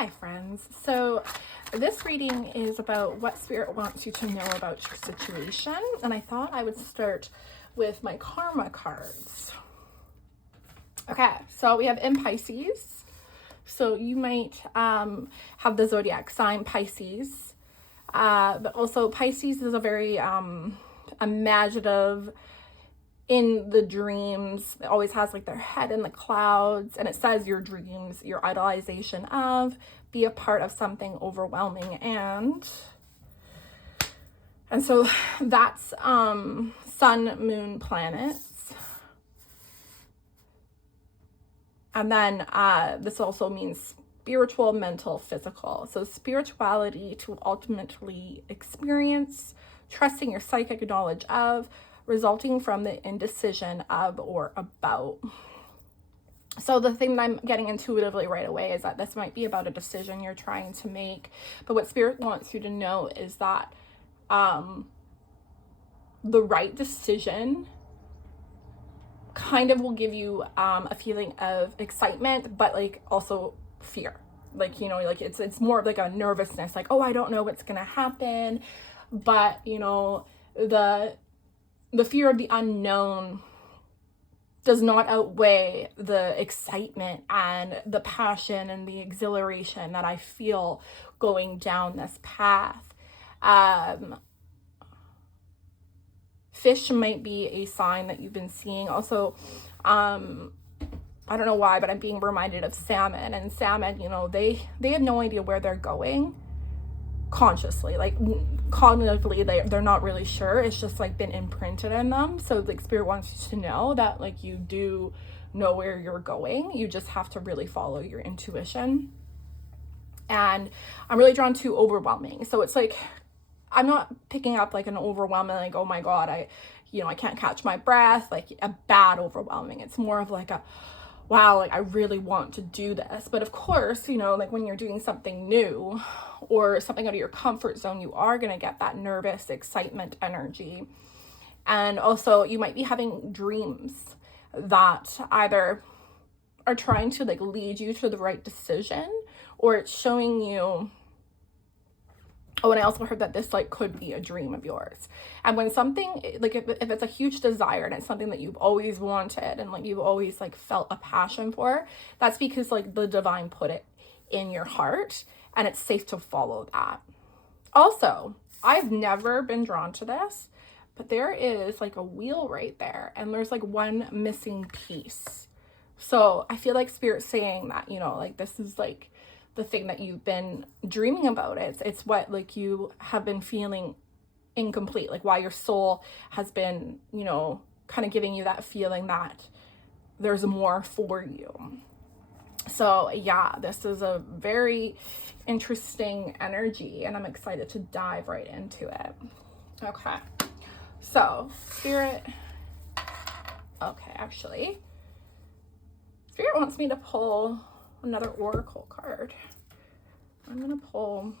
Hi friends. So this reading is about what Spirit wants you to know about your situation, and I thought I would start with my karma cards. Okay, so we have in Pisces. So you might have the zodiac sign Pisces, but also Pisces is a very imaginative, in the dreams. It always has like their head in the clouds, and it says your dreams, your idolization of, be a part of something overwhelming, and so that's sun, moon, planets. And then this also means spiritual, mental, physical. So spirituality to ultimately experience, trusting your psychic knowledge of, resulting from the indecision of or about. So the thing that I'm getting intuitively right away is that this might be about a decision you're trying to make. But what Spirit wants you to know is that the right decision kind of will give you a feeling of excitement, but like also fear. Like, you know, like it's more of like a nervousness, like, oh, I don't know what's gonna happen. But, you know, the fear of the unknown does not outweigh the excitement and the passion and the exhilaration that I feel going down this path. Fish might be a sign that you've been seeing. Also, I don't know why, but I'm being reminded of salmon. And salmon, you know, they have no idea where they're going consciously, like cognitively they're not really sure. It's just like been imprinted in them. So like Spirit wants you to know that like you do know where you're going. You just have to really follow your intuition. And I'm really drawn to overwhelming. So it's like I'm not picking up like an overwhelming, like, oh my God, I can't catch my breath, like a bad overwhelming. It's more of like a, wow, like I really want to do this. But of course, you know, like when you're doing something new or something out of your comfort zone, you are going to get that nervous excitement energy. And also you might be having dreams that either are trying to like lead you to the right decision, or it's showing you, oh, and I also heard that this like could be a dream of yours. And when something, like if it's a huge desire and it's something that you've always wanted and like you've always like felt a passion for, that's because like the divine put it in your heart and it's safe to follow that. Also, I've never been drawn to this, but there is like a wheel right there and there's like one missing piece. So I feel like Spirit's saying that, you know, like this is like the thing that you've been dreaming about. It's what like you have been feeling incomplete, like why your soul has been, you know, kind of giving you that feeling that there's more for you. So yeah, this is a very interesting energy and I'm excited to dive right into it. Okay, so Spirit, okay, actually Spirit wants me to pull another oracle card. I'm gonna pull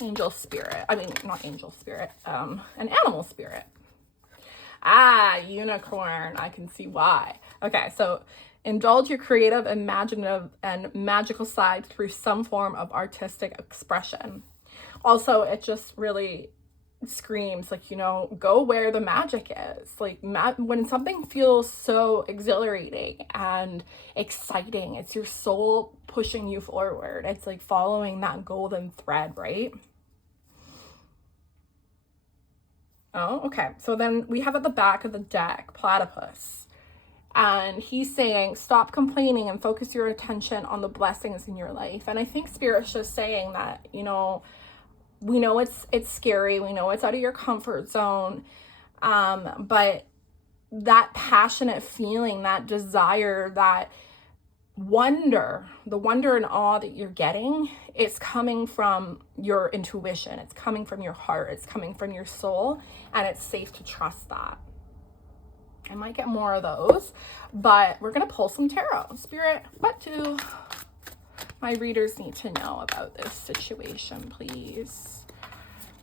angel spirit. I mean, not angel spirit, an animal spirit. Ah, unicorn. I can see why. Okay, so indulge your creative, imaginative, and magical side through some form of artistic expression. Also, it just really screams like, you know, go where the magic is. Like when something feels so exhilarating and exciting, it's your soul pushing you forward. It's like following that golden thread, right? Oh, okay. So then we have at the back of the deck Platypus, and he's saying stop complaining and focus your attention on the blessings in your life. And I think Spirit's just saying that, you know, we know it's scary. We know it's out of your comfort zone. But that passionate feeling, that desire, that wonder, the wonder and awe that you're getting, it's coming from your intuition. It's coming from your heart. It's coming from your soul. And it's safe to trust that. I might get more of those, but we're going to pull some tarot. Spirit, what do my readers need to know about this situation, please?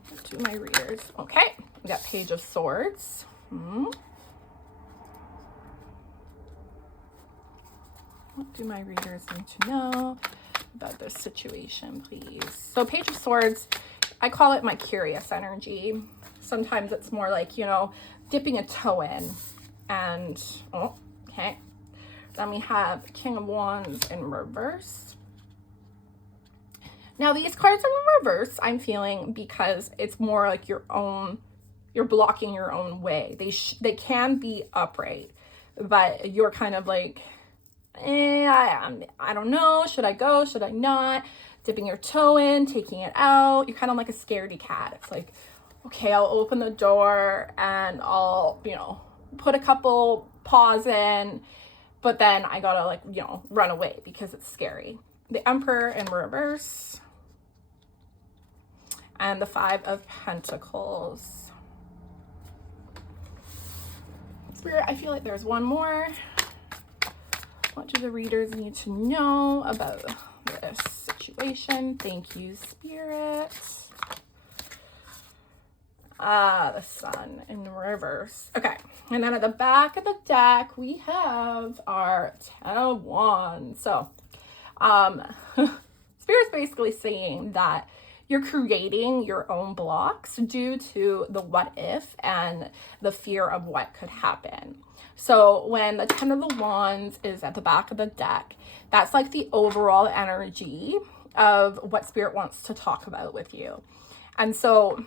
What do my readers? Okay, we got Page of Swords. What do my readers need to know about this situation, please? So Page of Swords, I call it my curious energy. Sometimes it's more like, you know, dipping a toe in. And, oh, okay. Then we have King of Wands in reverse. Now, these cards are in reverse, I'm feeling, because it's more like your own, you're blocking your own way. They can be upright, but you're kind of like, I don't know, should I go, should I not? Dipping your toe in, taking it out. You're kind of like a scaredy cat. It's like, okay, I'll open the door and I'll, you know, put a couple paws in, but then I gotta, like, you know, run away because it's scary. The Emperor in reverse. And the Five of Pentacles. Spirit, I feel like there's one more. What do the readers need to know about this situation? Thank you, Spirit. The Sun in reverse. Okay, and then at the back of the deck, we have our Ten of Wands. So, Spirit's basically saying that you're creating your own blocks due to the what if and the fear of what could happen. So when the Ten of the Wands is at the back of the deck, that's like the overall energy of what Spirit wants to talk about with you. And so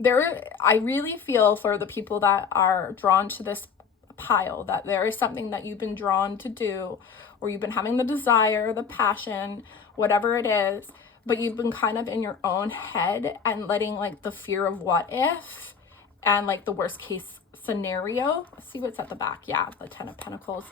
I really feel for the people that are drawn to this pile, that there is something that you've been drawn to do, or you've been having the desire, the passion, whatever it is, but you've been kind of in your own head and letting like the fear of what if and like the worst case scenario. Let's see what's at the back. Yeah, the Ten of Pentacles.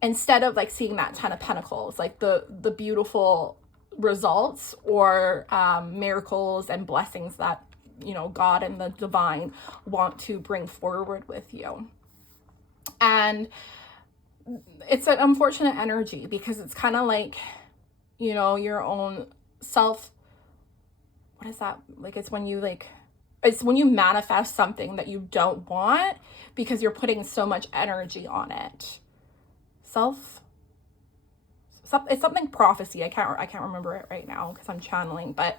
Instead of like seeing that Ten of Pentacles, like the beautiful results or miracles and blessings that, you know, God and the divine want to bring forward with you. And it's an unfortunate energy because it's kind of like, you know, your own self, what is that? Like, it's when you manifest something that you don't want because you're putting so much energy on it. It's something prophecy. I can't remember it right now because I'm channeling, but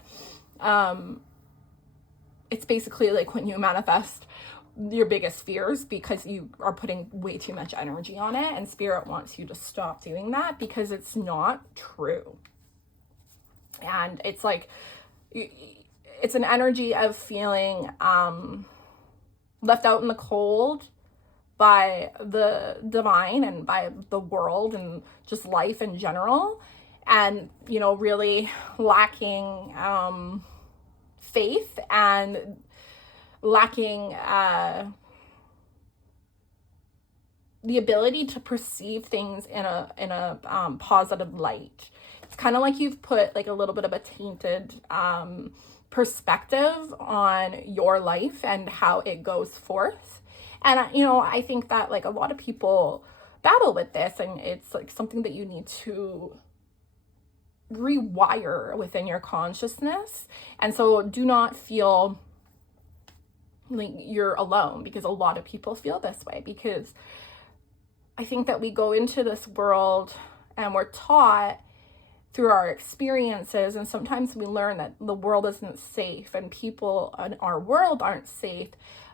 it's basically like when you manifest your biggest fears because you are putting way too much energy on it, and Spirit wants you to stop doing that because it's not true. And it's like, it's an energy of feeling left out in the cold by the divine and by the world and just life in general, and, you know, really lacking faith and lacking the ability to perceive things in a positive light. It's kind of like you've put like a little bit of a tainted perspective on your life and how it goes forth. And, you know, I think that like a lot of people battle with this, and it's like something that you need to rewire within your consciousness. And so do not feel like you're alone, because a lot of people feel this way, because I think that we go into this world and we're taught through our experiences, and sometimes we learn that the world isn't safe and people in our world aren't safe.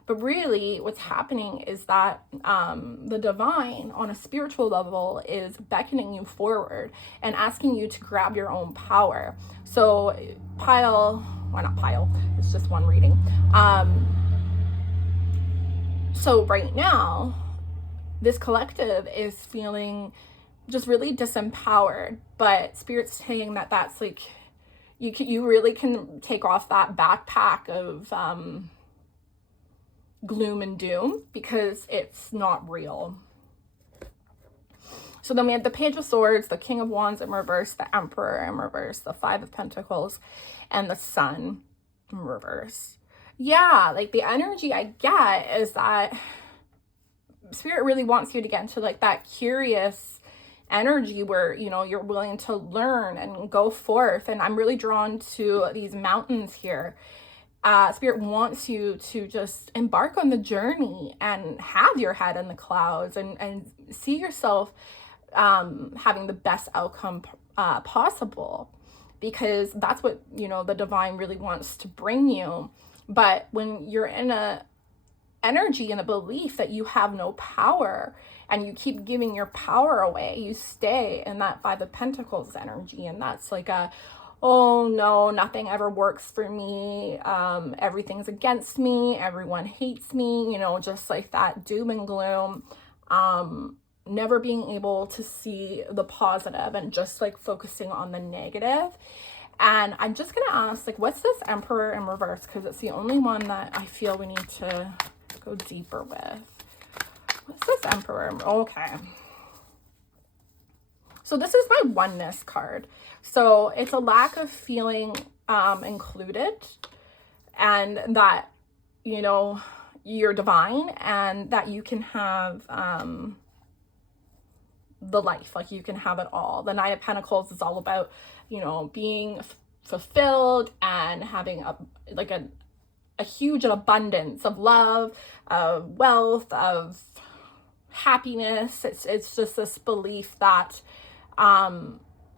But really what's happening is that the divine on a spiritual level is beckoning you forward and asking you to grab your own power. So it's just one reading. So right now, this collective is feeling just really disempowered, but Spirit's saying that that's like, you really can take off that backpack of gloom and doom, because it's not real. So then we have the Page of Swords, the King of Wands in reverse, the Emperor in reverse, the Five of Pentacles, and the Sun in reverse. Yeah, like the energy I get is that Spirit really wants you to get into like that curious energy where, you know, you're willing to learn and go forth. And I'm really drawn to these mountains here. Spirit wants you to just embark on the journey and have your head in the clouds and see yourself having the best outcome possible, because that's what, you know, the divine really wants to bring you. But when you're in a energy and a belief that you have no power and you keep giving your power away, you stay in that Five of Pentacles energy, and that's like a, oh no, nothing ever works for me, everything's against me, everyone hates me, you know, just like that doom and gloom, never being able to see the positive and just like focusing on the negative. And I'm just gonna ask, like, what's this Emperor in reverse? Because it's the only one that I feel we need to go deeper with. What's this Emperor? Okay. So this is my oneness card. So it's a lack of feeling included, and that, you know, you're divine and that you can have the life, like you can have it all. The Nine of Pentacles is all about, you know, being fulfilled and having a huge abundance of love, of wealth, of happiness. It's just this belief that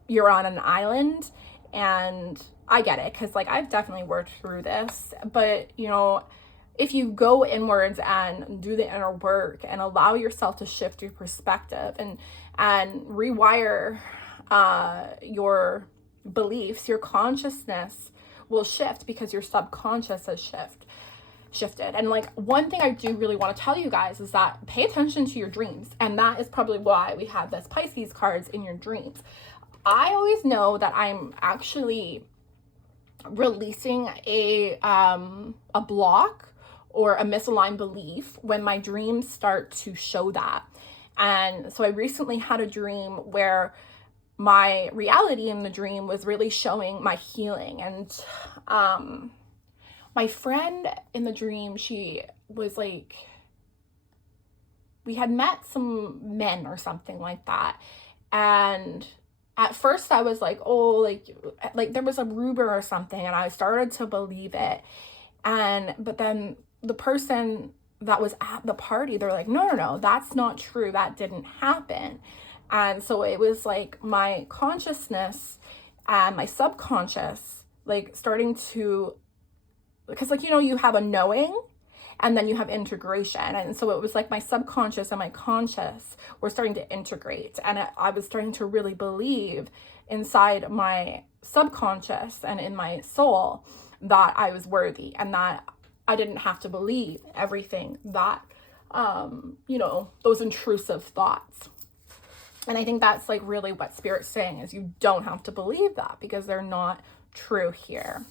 you're on an island. And I get it, because like I've definitely worked through this, but you know, if you go inwards and do the inner work and allow yourself to shift your perspective and rewire your beliefs, your consciousness will shift, because your subconscious has shifted. And like, one thing I do really want to tell you guys is that pay attention to your dreams, and that is probably why we have this Pisces cards in your dreams. I always know that I'm actually releasing a block or a misaligned belief when my dreams start to show that. And so I recently had a dream where my reality in the dream was really showing my healing. And my friend in the dream, she was like, we had met some men or something like that. And at first I was like, oh, like there was a rumor or something, and I started to believe it. But then the person that was at the party, they're like, no, that's not true. That didn't happen. And so it was like my consciousness and my subconscious, like starting to, because like, you know, you have a knowing and then you have integration. And so it was like my subconscious and my conscious were starting to integrate. And I was starting to really believe inside my subconscious and in my soul that I was worthy, and that I didn't have to believe everything that, you know, those intrusive thoughts. And I think that's like really what Spirit's saying, is you don't have to believe that, because they're not true here.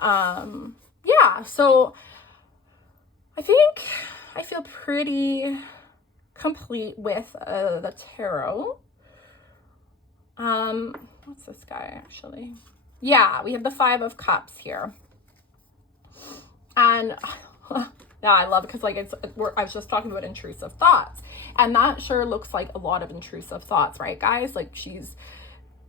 Yeah, so I think I feel pretty complete with the tarot. What's this guy actually? Yeah, we have the Five of Cups here. And yeah, I love it, because like I was just talking about intrusive thoughts, and that sure looks like a lot of intrusive thoughts, right guys? Like she's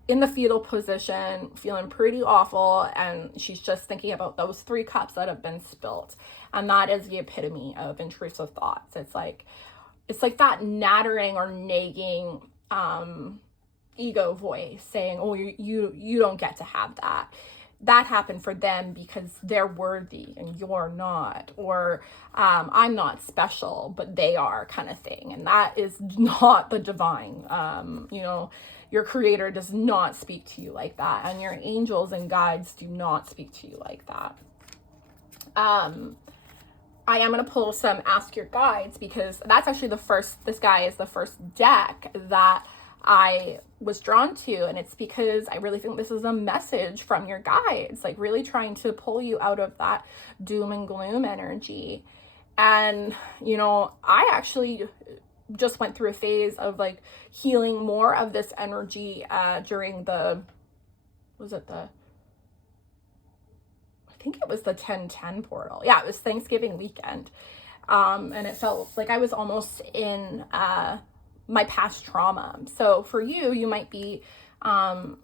in the fetal position, feeling pretty awful, and she's just thinking about those 3 cups that have been spilt. And that is the epitome of intrusive thoughts. It's like that nattering or nagging ego voice saying, oh, you don't get to have that. That happened for them because they're worthy and you're not, or I'm not special but they are, kind of thing. And that is not the divine. You know, your creator does not speak to you like that, and your angels and guides do not speak to you like that. I am going to pull some Ask Your Guides, because that's actually this guy is the first deck that I was drawn to, and it's because I really think this is a message from your guides, like really trying to pull you out of that doom and gloom energy. And you know, I actually just went through a phase of like healing more of this energy during I think it was the 10/10 portal. Yeah, it was Thanksgiving weekend. And it felt like I was almost in my past trauma. So for you, you might be kind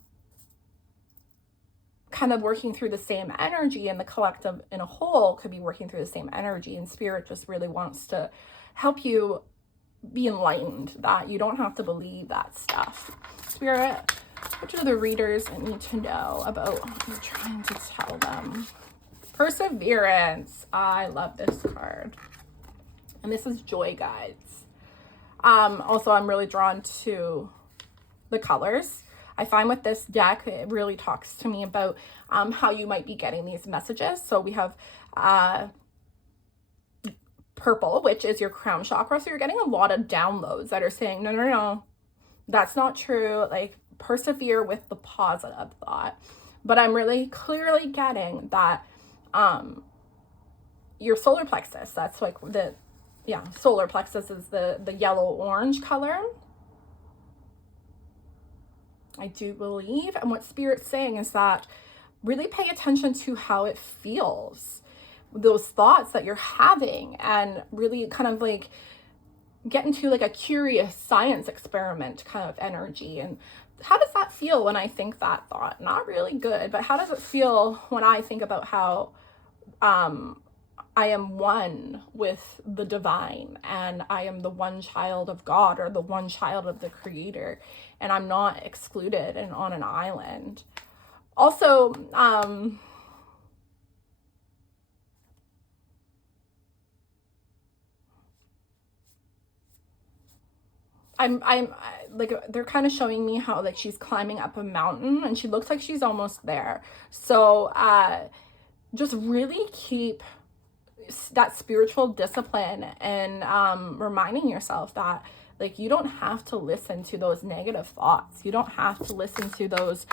kind of working through the same energy, and the collective in a whole could be working through the same energy. And spirit just really wants to help you be enlightened that you don't have to believe that stuff. Spirit, what do the readers need to know about what you're trying to tell them? Perseverance. I love this card. And this is Joy Guides. Also, I'm really drawn to the colors. I find with this deck, it really talks to me about how you might be getting these messages. So we have purple, which is your crown chakra. So you're getting a lot of downloads that are saying, no, that's not true. Like, persevere with the positive thought. But I'm really clearly getting that your solar plexus, that's like solar plexus is the yellow orange color. I do believe, and what Spirit's saying is that really pay attention to how it feels, those thoughts that you're having, and really kind of like get into like a curious science experiment kind of energy. And how does that feel when I think that thought? Not really good, but how does it feel when I think about how I am one with the divine, and I am the one child of God, or the one child of the Creator, and I'm not excluded and on an island. Also, I'm like, they're kind of showing me how like she's climbing up a mountain, and she looks like she's almost there. So just really keep that spiritual discipline, and reminding yourself that like you don't have to listen to those negative thoughts. You don't have to listen to those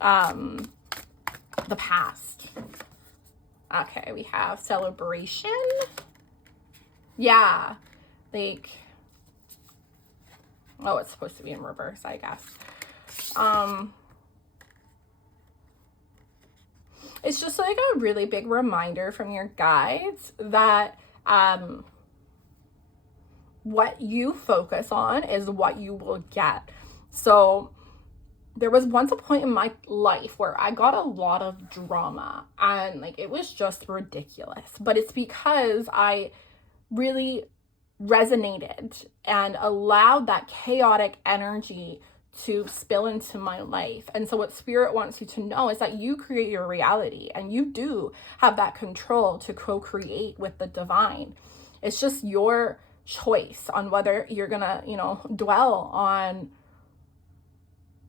the past. Okay, we have celebration. Yeah, like, oh, it's supposed to be in reverse, I guess. It's just like a really big reminder from your guides that what you focus on is what you will get. So there was once a point in my life where I got a lot of drama, and like it was just ridiculous. But it's because I really resonated and allowed that chaotic energy to spill into my life. And so what Spirit wants you to know is that you create your reality, and you do have that control to co-create with the divine. It's just your choice on whether you're gonna, dwell on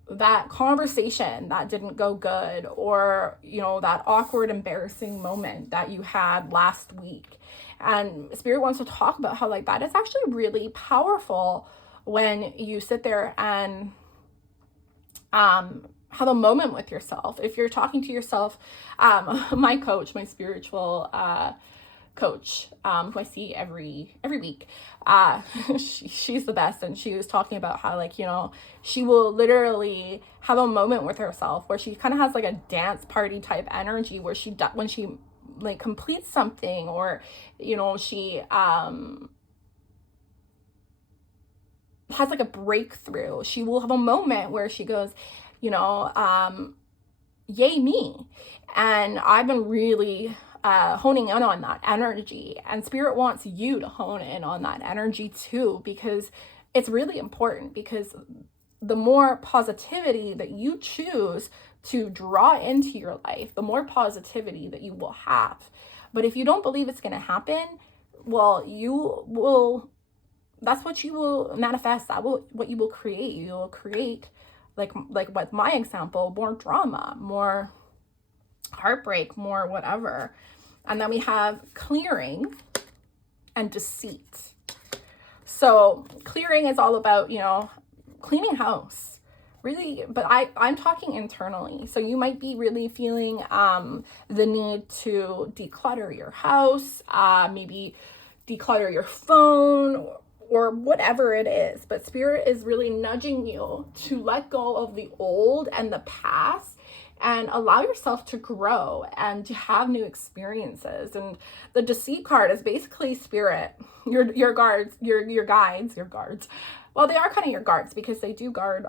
that conversation that didn't go good, or, that awkward, embarrassing moment that you had last week. And Spirit wants to talk about how like that is actually really powerful when you sit there and have a moment with yourself. If you're talking to yourself, my coach, my spiritual coach, who I see every week, she's the best, and she was talking about how like, she will literally have a moment with herself where she kind of has like a dance party type energy, where when she like completes something, or she has like a breakthrough, she will have a moment where she goes, yay me. And I've been really honing in on that energy, and Spirit wants you to hone in on that energy too, because it's really important. Because the more positivity that you choose to draw into your life, the more positivity that you will have. But if you don't believe it's going to happen, well, that's what you will manifest. What you will create. You will create, like with my example, more drama, more heartbreak, more whatever. And then we have clearing and deceit. So clearing is all about, cleaning house, really, but I'm talking internally. So you might be really feeling the need to declutter your house, maybe declutter your phone, or whatever it is. But Spirit is really nudging you to let go of the old and the past, and allow yourself to grow and to have new experiences. And the deceit card is basically Spirit, your guards, your guides, your guards. Well, they are kind of your guards, because they do guard,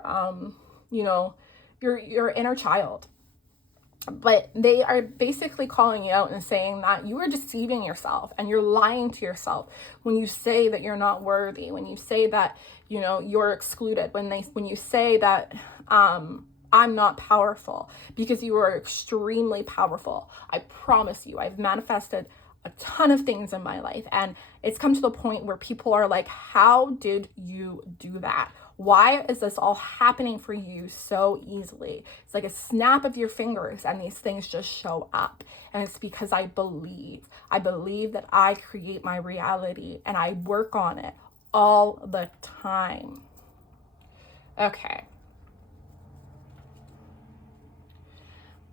your inner child. But they are basically calling you out and saying that you are deceiving yourself and you're lying to yourself when you say that you're not worthy, when you say that, you know, you're excluded, when you say that I'm not powerful, because you are extremely powerful. I promise you, I've manifested a ton of things in my life, and it's come to the point where people are like, how did you do that? Why is this all happening for you so easily? It's like a snap of your fingers and these things just show up. And it's because I believe that I create my reality and I work on it all the time. Okay.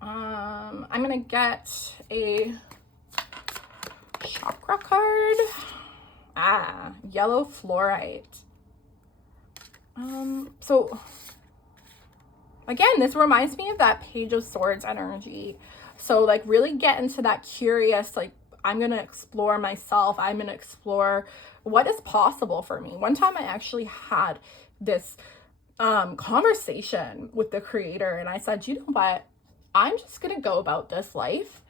I'm gonna get a chakra card. Yellow fluorite. So again, this reminds me of that Page of Swords energy. So like really get into that curious, like, I'm going to explore myself. I'm going to explore what is possible for me. One time I actually had this conversation with the creator, and I said, you know what? I'm just going to go about this life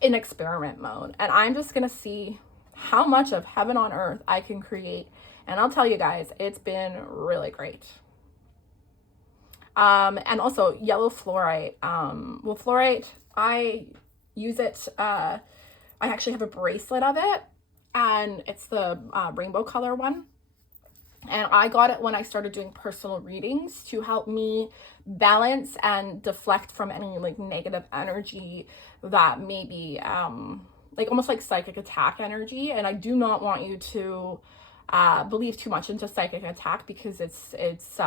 in experiment mode, and I'm just going to see how much of heaven on earth I can create. And I'll tell you guys, it's been really great. And also yellow fluorite. Well, fluorite, I use it. I actually have a bracelet of it, and it's the rainbow color one. And I got it when I started doing personal readings to help me balance and deflect from any like negative energy that maybe like almost like psychic attack energy. And I do not want you to believe too much into psychic attack, because it's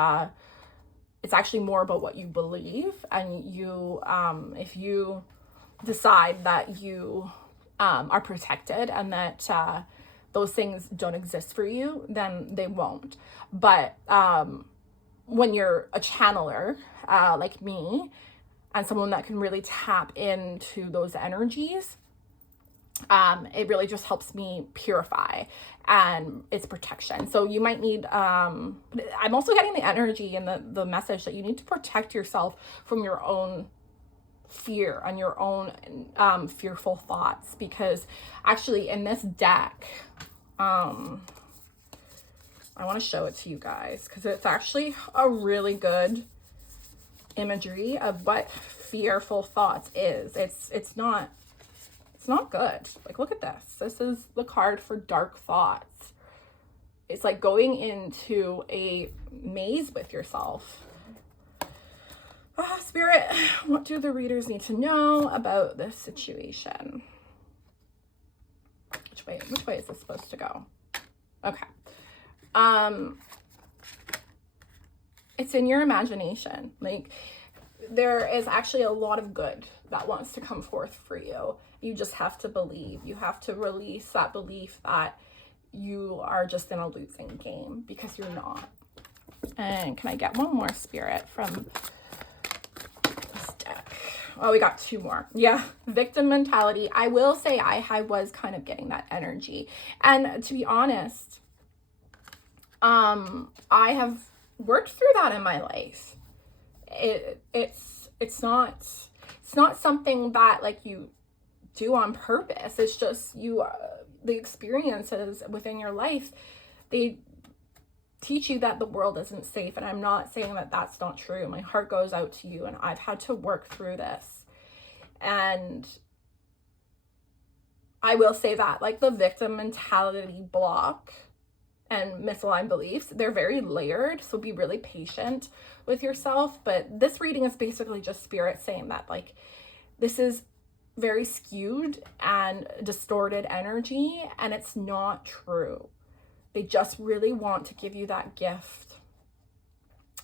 actually more about what you believe. And you if you decide that you are protected and that those things don't exist for you, then they won't. But when you're a channeler like me, and someone that can really tap into those energies, it really just helps me purify, and it's protection. So you might need, I'm also getting the energy and the message that you need to protect yourself from your own fear and your own fearful thoughts, because actually in this deck, I want to show it to you guys because it's actually a really good imagery of what fearful thoughts is. It's not good. Like, look at this. This is the card for dark thoughts. It's like going into a maze with yourself. Spirit, what do the readers need to know about this situation? Which way is this supposed to go? Okay. It's in your imagination. Like, there is actually a lot of good that wants to come forth for you. You just have to believe. You have to release that belief that you are just in a losing game, because you're not. And can I get one more, Spirit, from this deck? Oh, we got two more. Yeah, victim mentality. I will say I was kind of getting that energy. And to be honest, I have worked through that in my life. It's not something that like you do on purpose. It's just the experiences within your life, they teach you that the world isn't safe. And I'm not saying that that's not true. My heart goes out to you, and I've had to work through this. And I will say that, like, the victim mentality block and misaligned beliefs, they're very layered, so be really patient with yourself. But this reading is basically just Spirit saying that, like, this is very skewed and distorted energy, and it's not true. They just really want to give you that gift.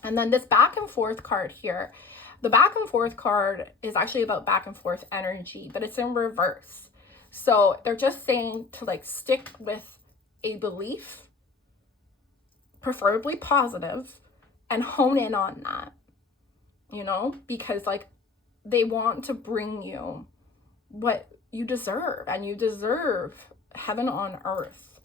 And then this back and forth card here, the back and forth card is actually about back and forth energy, but it's in reverse. So they're just saying to like stick with a belief, preferably positive, and hone in on that, you know, because like they want to bring you what you deserve, and you deserve heaven on earth.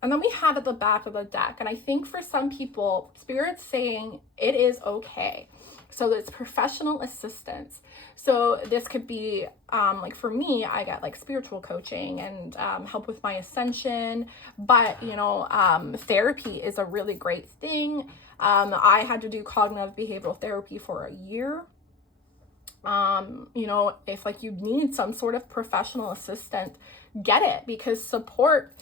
And then we have at the back of the deck, and I think for some people, Spirit's saying it is okay. So it's professional assistance. So this could be like for me, I get like spiritual coaching and help with my ascension, but therapy is a really great thing. I had to do cognitive behavioral therapy for a year. If like you need some sort of professional assistant, get it, because support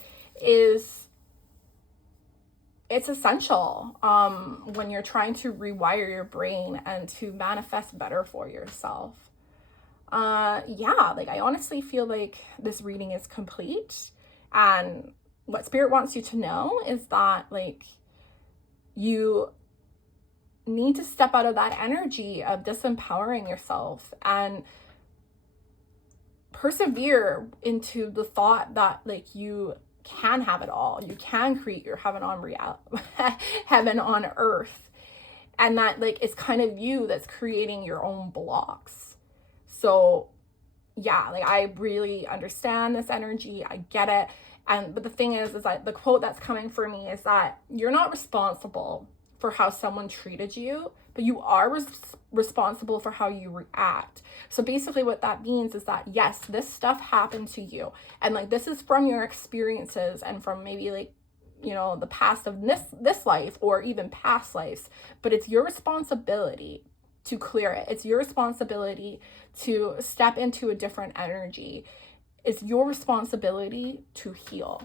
it's essential when you're trying to rewire your brain and to manifest better for yourself. I honestly feel like this reading is complete, and what Spirit wants you to know is that like you need to step out of that energy of disempowering yourself and persevere into the thought that like you can have it all. You can create your heaven on earth, and that like it's kind of you that's creating your own blocks. So yeah, like I really understand this energy. I get it. But the thing is that the quote that's coming for me is that you're not responsible for how someone treated you, but you are responsible for how you react. So basically what that means is that, yes, this stuff happened to you. And like, this is from your experiences and from maybe like, the past of this life or even past lives, but it's your responsibility to clear it. It's your responsibility to step into a different energy. It's your responsibility to heal.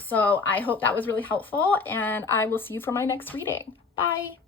So I hope that was really helpful, and I will see you for my next reading. Bye.